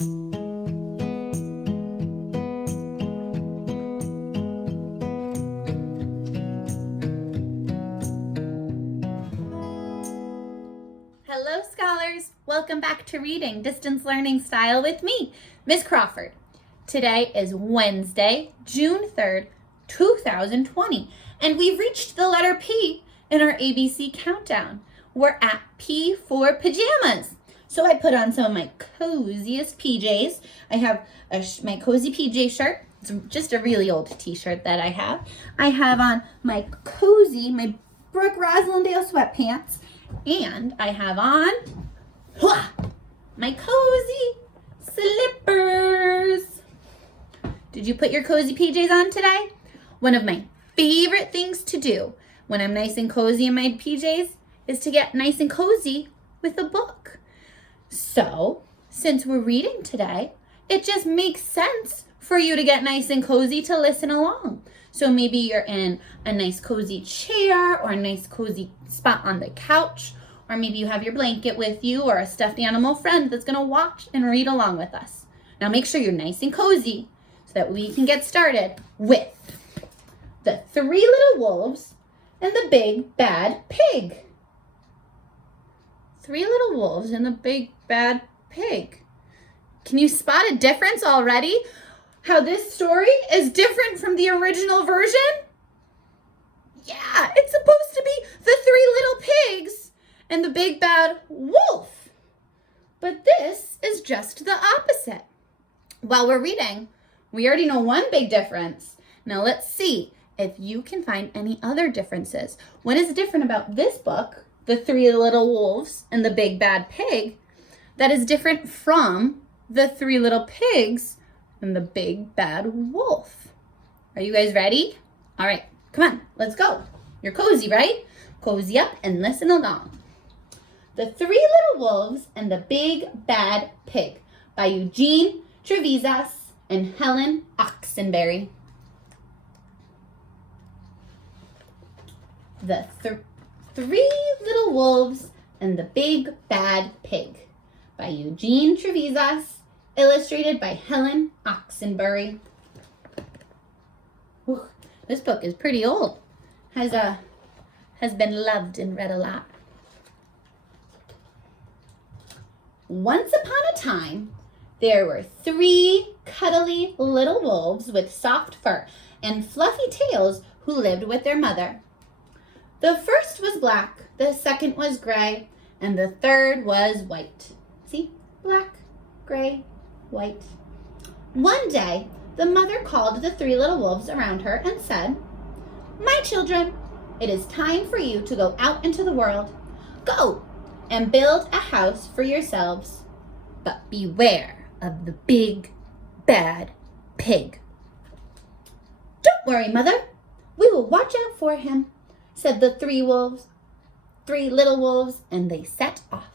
Hello, scholars. Welcome back to Reading Distance Learning Style with me, Ms. Crawford. Today is Wednesday, June 3rd, 2020, and we've reached the letter P in our ABC countdown. We're at P for pajamas. So I put on some of my coziest PJs. I have my cozy PJ shirt. It's just a really old t-shirt that I have. I have on my Brooke Roslindale sweatpants. And I have on my cozy slippers. Did you put your cozy PJs on today? One of my favorite things to do when I'm nice and cozy in my PJs is to get nice and cozy with a book. So, since we're reading today, it just makes sense for you to get nice and cozy to listen along. So maybe you're in a nice cozy chair or a nice cozy spot on the couch, or maybe you have your blanket with you or a stuffed animal friend that's gonna watch and read along with us. Now make sure you're nice and cozy so that we can get started with the Three Little Wolves and the Big Bad Pig. Three Little Wolves and the Big Bad Pig. Can you spot a difference already? How this story is different from the original version? Yeah, it's supposed to be the Three Little Pigs and the Big Bad Wolf. But this is just the opposite. While we're reading, we already know one big difference. Now let's see if you can find any other differences. What is different about this book, The Three Little Wolves and the Big Bad Pig, that is different from the Three Little Pigs and the Big Bad Wolf? Are you guys ready? All right, come on, let's go. You're cozy, right? Cozy up and listen along. The Three Little Wolves and the Big Bad Pig by Eugene Trivizas and Helen Oxenbury. The Three Little Wolves and the Big Bad Pig by Eugene Trivizas, illustrated by Helen Oxenbury. Ooh, this book is pretty old. Has been loved and read a lot. Once upon a time, there were three cuddly little wolves with soft fur and fluffy tails who lived with their mother. The first was black, the second was gray, and the third was white. See? Black, gray, white. One day, the mother called the three little wolves around her and said, "My children, it is time for you to go out into the world. Go and build a house for yourselves, but beware of the Big Bad Pig." "Don't worry, Mother. We will watch out for him," said the three little wolves, and they set off.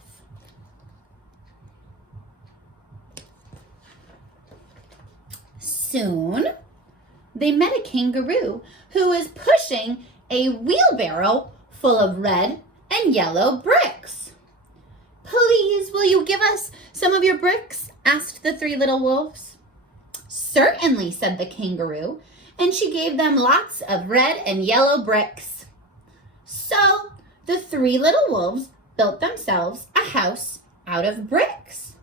Soon, they met a kangaroo who was pushing a wheelbarrow full of red and yellow bricks. "Please, will you give us some of your bricks?" asked the three little wolves. "Certainly," said the kangaroo, and she gave them lots of red and yellow bricks. So the three little wolves built themselves a house out of bricks.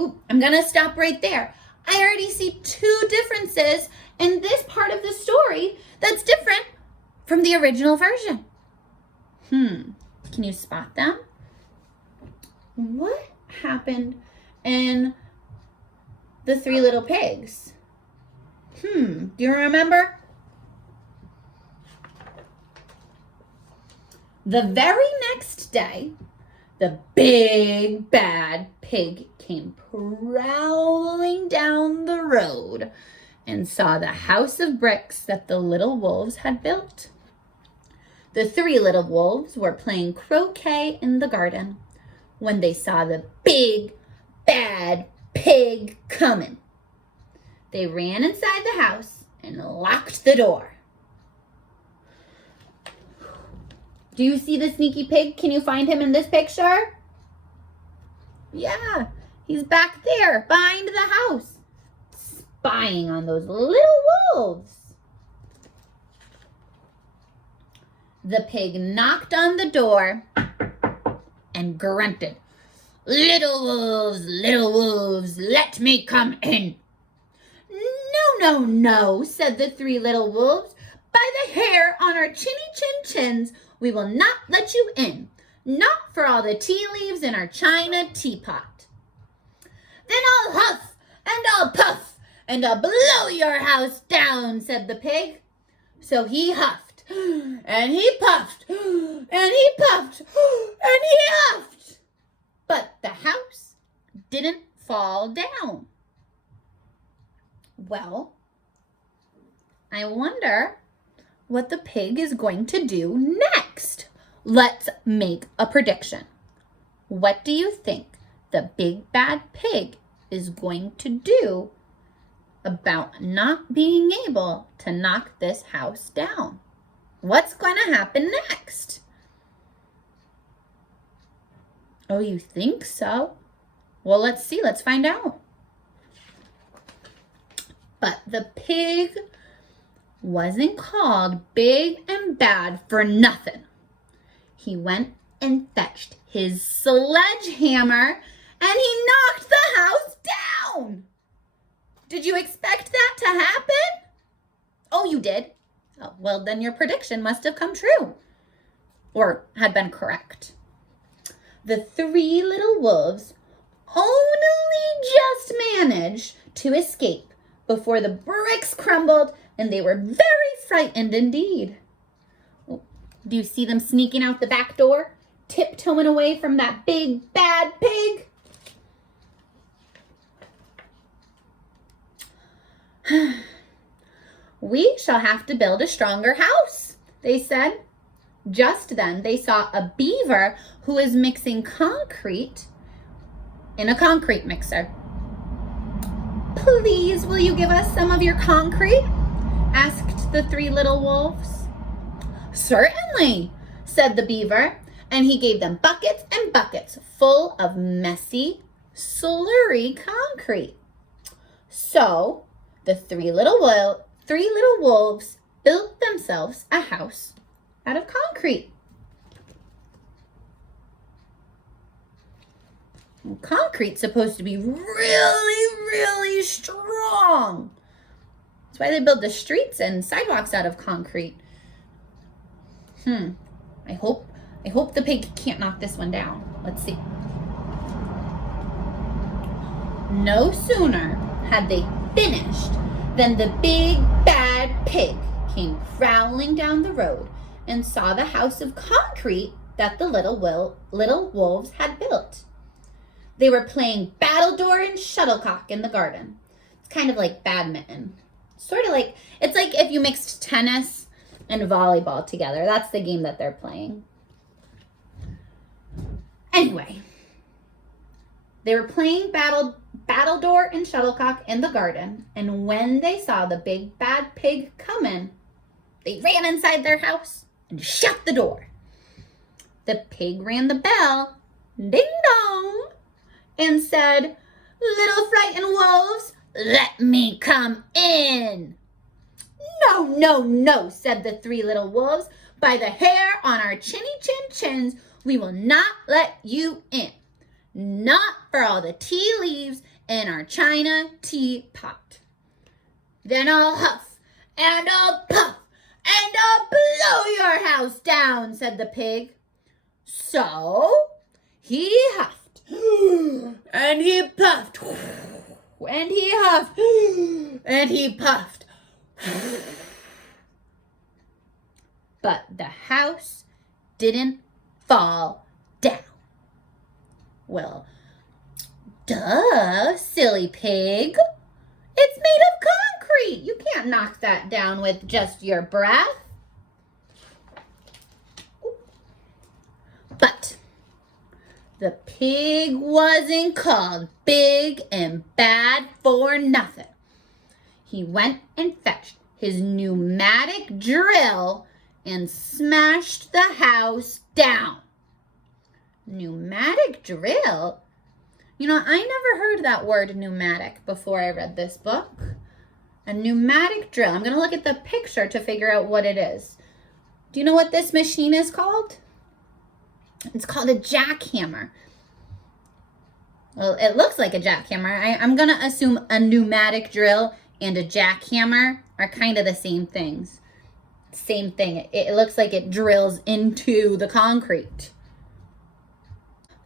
Ooh, I'm gonna stop right there. I already see two differences in this part of the story that's different from the original version. Can you spot them? What happened in the Three Little Pigs? Do you remember? The very next day, the Big Bad Pig came prowling down the road and saw the house of bricks that the little wolves had built. The three little wolves were playing croquet in the garden when they saw the Big Bad Pig coming. They ran inside the house and locked the door. Do you see the sneaky pig? Can you find him in this picture? Yeah, He's back there behind the house, spying on those little wolves. The pig knocked on the door and grunted, little wolves, let me come in." No, no, said the three little wolves. "By the hair on our chins, we will not let you in. Not for all the tea leaves in our china teapot." "Then I'll huff and I'll puff and I'll blow your house down," said the pig. So he huffed and he puffed and he puffed and he huffed. But the house didn't fall down. Well, I wonder what the pig is going to do next. Let's make a prediction. What do you think the big bad pig is going to do about not being able to knock this house down? What's going to happen next? Oh, you think so? Well, let's see. Let's find out. But the pig wasn't called big and bad for nothing. He went and fetched his sledgehammer and he knocked the house down. Did you expect that to happen? Oh, you did? Oh, well, then your prediction must have come true or had been correct. The three little wolves only just managed to escape before the bricks crumbled and they were very frightened indeed. Do you see them sneaking out the back door, tiptoeing away from that big bad pig? "We shall have to build a stronger house," they said. Just then they saw a beaver who was mixing concrete in a concrete mixer. "Please, will you give us some of your concrete?" asked the three little wolves. "Certainly," said the beaver, and he gave them buckets and buckets full of messy, slurry concrete. So the three little wolves built themselves a house out of concrete. And concrete's supposed to be really, really strong. That's why they build the streets and sidewalks out of concrete. I hope the pig can't knock this one down. Let's see. No sooner had they finished than the big bad pig came prowling down the road and saw the house of concrete that the little wolves had built. They were playing battledore and shuttlecock in the garden. It's kind of like badminton. It's like if you mixed tennis and volleyball together. That's the game that they're playing. Anyway, they were playing battledore and shuttlecock in the garden, and when they saw the big bad pig coming, they ran inside their house and shut the door. The pig rang the bell, ding dong, and said, "Little frightened wolves, let me come in." No, said the three little wolves. "By the hair on our chins, we will not let you in. Not for all the tea leaves in our china teapot." "Then I'll huff and I'll puff and I'll blow your house down," said the pig. So he huffed and he puffed and he huffed and he puffed. But the house didn't fall down. Well, duh, silly pig. It's made of concrete. You can't knock that down with just your breath. But the pig wasn't called big and bad for nothing. He went and fetched his pneumatic drill and smashed the house down. Pneumatic drill? You know, I never heard that word pneumatic before I read this book. A pneumatic drill. I'm going to look at the picture to figure out what it is. Do you know what this machine is called? It's called a jackhammer. Well, it looks like a jackhammer. I'm going to assume a pneumatic drill and a jackhammer are kind of the same things. Same thing. It looks like it drills into the concrete.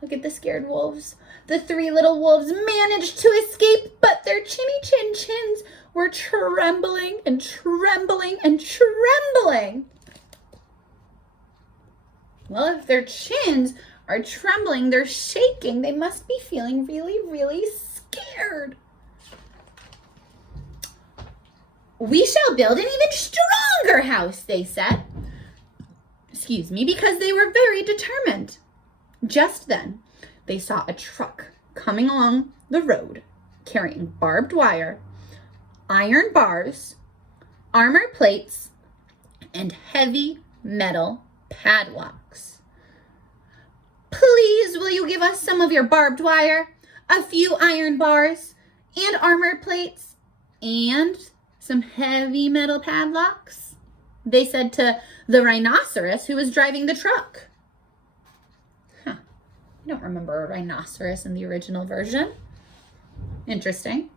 Look at the scared wolves. The 3 little wolves managed to escape, but their chinny chins were trembling and trembling and trembling. Well, if their chins are trembling, they're shaking, they must be feeling really, really scared. We shall build an even stronger house, they said. Excuse me, because they were very determined. Just then, they saw a truck coming along the road carrying barbed wire, iron bars, armor plates, and heavy metal padlocks. Please, will you give us some of your barbed wire, a few iron bars, and armor plates, and some heavy metal padlocks? They said to the rhinoceros who was driving the truck. I don't remember a rhinoceros in the original version. Interesting.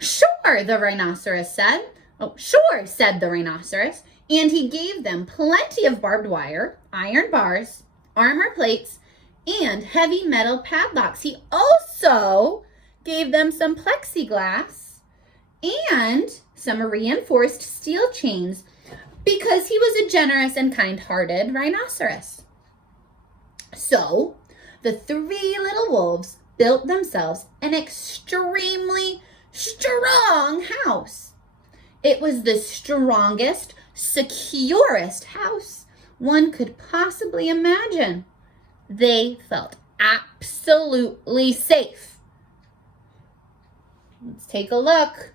Sure, the rhinoceros said. Oh, sure, said the rhinoceros. And he gave them plenty of barbed wire, iron bars, armor plates, and heavy metal padlocks. He also gave them some plexiglass and some reinforced steel chains because he was a generous and kind-hearted rhinoceros. So, the 3 little wolves built themselves an extremely strong house. It was the strongest, securest house one could possibly imagine. They felt absolutely safe. Let's take a look.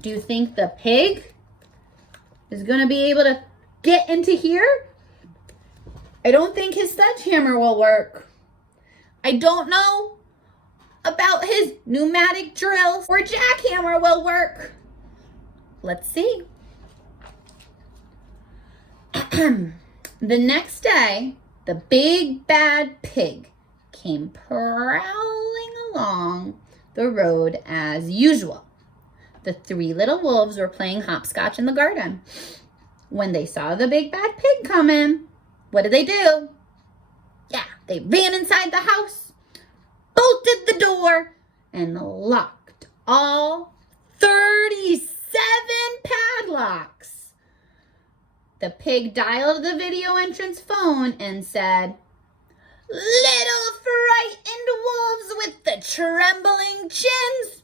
Do you think the pig is going to be able to get into here? I don't think his sledgehammer will work. I don't know about his pneumatic drill or jackhammer will work. Let's see. The next day, the big bad pig came prowling along the road as usual. The 3 little wolves were playing hopscotch in the garden. When they saw the big bad pig coming, what did they do? Yeah, they ran inside the house, bolted the door, and locked all 37 padlocks. The pig dialed the video entrance phone and said, "Little frightened wolves with the trembling chins,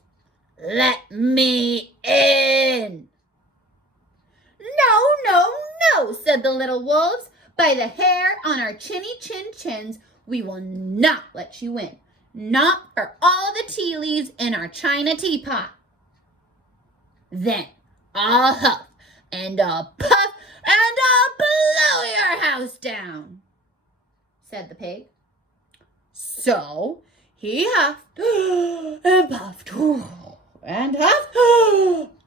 let me in." No, said the little wolves. By the hair on our chinny chins, we will not let you in. Not for all the tea leaves in our china teapot. Then I'll huff and I'll puff and I'll blow your house down, said the pig. So he huffed and puffed and huffed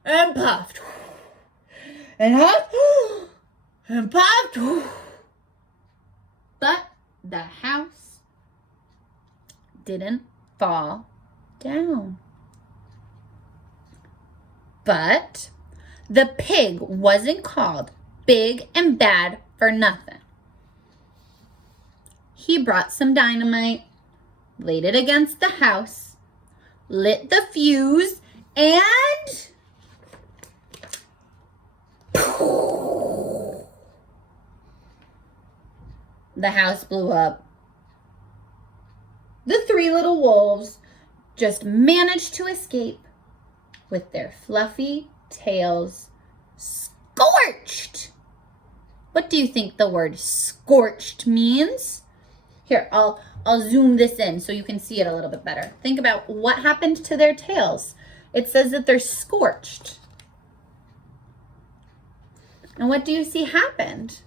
and puffed and huffed and puffed. But the house didn't fall down. But the pig wasn't called big and bad for nothing. He brought some dynamite, laid it against the house, lit the fuse, and the house blew up. The 3 little wolves just managed to escape with their fluffy tails scorched. What do you think the word scorched means? Here, I'll zoom this in so you can see it a little bit better. Think about what happened to their tails. It says that they're scorched. And what do you see happened?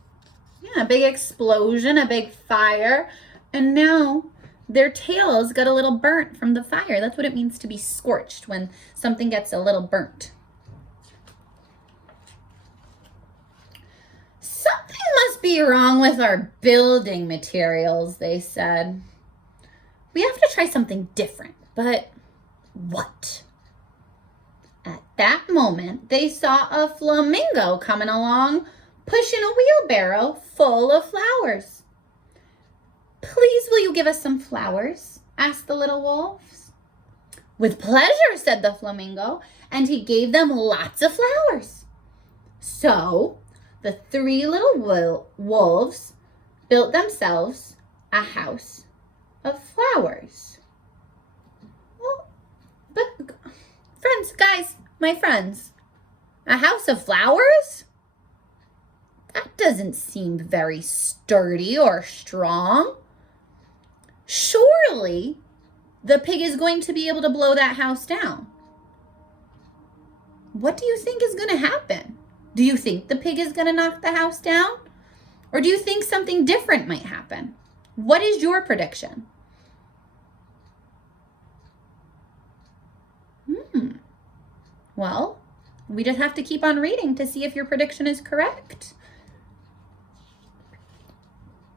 Yeah, a big explosion, a big fire. And now their tails got a little burnt from the fire. That's what it means to be scorched, when something gets a little burnt. Something must be wrong with our building materials, they said. We have to try something different, but what? At that moment, they saw a flamingo coming along, pushing a wheelbarrow full of flowers. Please, will you give us some flowers? Asked the little wolves. With pleasure, said the flamingo, and he gave them lots of flowers. So the three little wolves built themselves a house of flowers. Well, but friends, guys, my friends, a house of flowers? That doesn't seem very sturdy or strong. Surely the pig is going to be able to blow that house down. What do you think is going to happen? Do you think the pig is going to knock the house down? Or do you think something different might happen? What is your prediction? Well, we just have to keep on reading to see if your prediction is correct.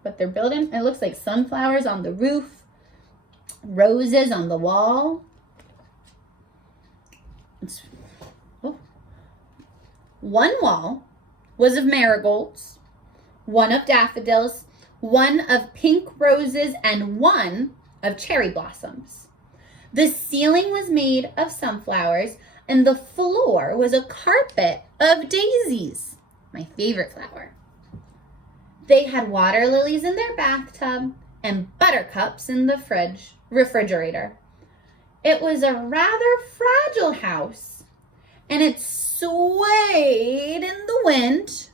But they're building, it looks like sunflowers on the roof, roses on the wall. One wall was of marigolds, one of daffodils, one of pink roses, and one of cherry blossoms. The ceiling was made of sunflowers, and the floor was a carpet of daisies, my favorite flower. They had water lilies in their bathtub and buttercups in the refrigerator. It was a rather fragile house, and it swayed in the wind,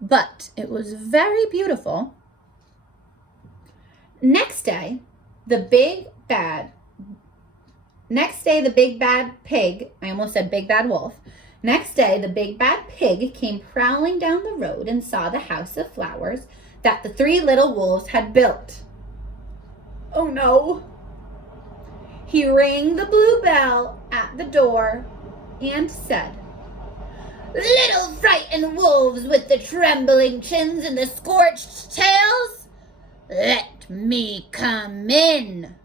but it was very beautiful. Next day, the big bad pig, I almost said big bad wolf. Next day, the big bad pig came prowling down the road and saw the house of flowers that the three little wolves had built. Oh no! He rang the blue bell at the door and said, "Little frightened wolves with the trembling chins and the scorched tails, let me come in."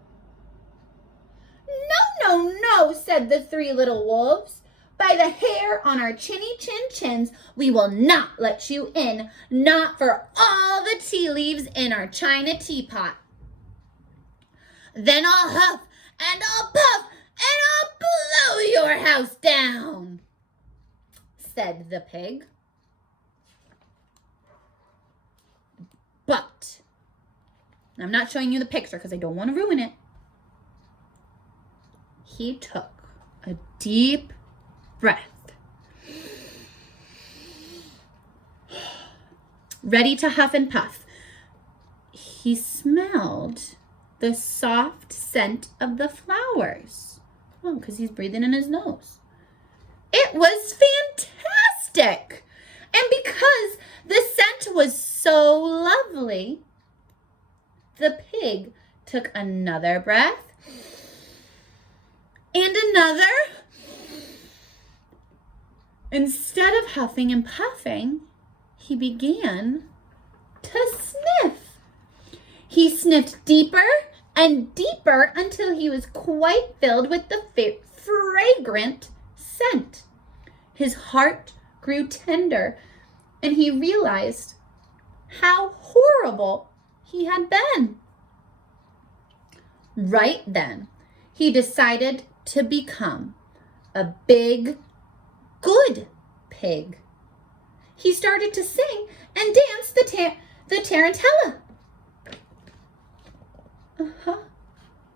"No, no, no," said the three little wolves. "By the hair on our chinny chins, we will not let you in, not for all the tea leaves in our china teapot." "Then I'll huff and I'll puff and I'll blow your house down," said the pig. But I'm not showing you the picture because I don't want to ruin it. He took a deep breath, ready to huff and puff. He smelled the soft scent of the flowers. Oh, because he's breathing in his nose. It was fantastic. And because the scent was so lovely, the pig took another breath and another. Instead of huffing and puffing, he began to sniff. He sniffed deeper and deeper until he was quite filled with the fragrant scent. His heart grew tender, and he realized how horrible he had been. Right then, he decided to become a big, good pig. He started to sing and dance the tarantella.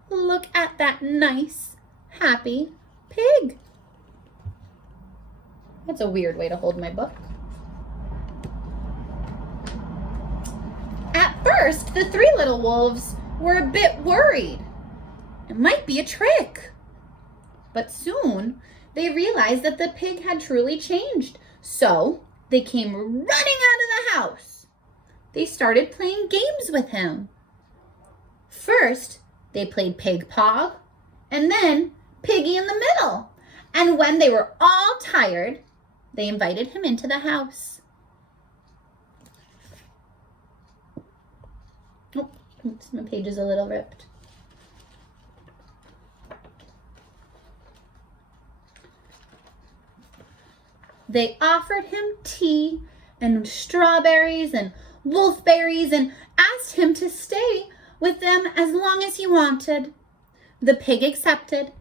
Look at that nice, happy pig. That's a weird way to hold my book. At first, the three little wolves were a bit worried. It might be a trick. But soon, they realized that the pig had truly changed. So, they came running out of the house. They started playing games with him. First, they played pig pog, and then piggy in the middle. And when they were all tired, they invited him into the house. Oh, oops, my page is a little ripped. They offered him tea and strawberries and wolfberries and asked him to stay with them as long as he wanted. The pig accepted,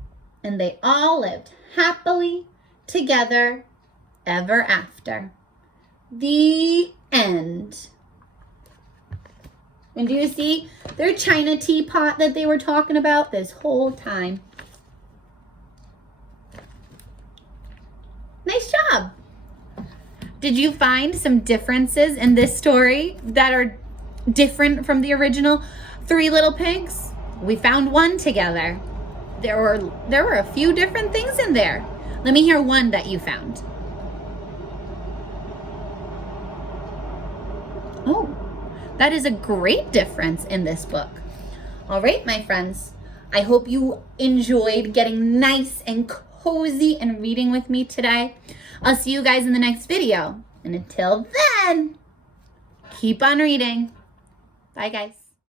and they all lived happily together ever after. The end. And do you see their china teapot that they were talking about this whole time? Nice job. Did you find some differences in this story that are different from the original Three Little Pigs? We found one together. There were a few different things in there. Let me hear one that you found. Oh, that is a great difference in this book. All right, my friends, I hope you enjoyed getting nice and cozy and reading with me today. I'll see you guys in the next video. And until then, keep on reading. Bye, guys.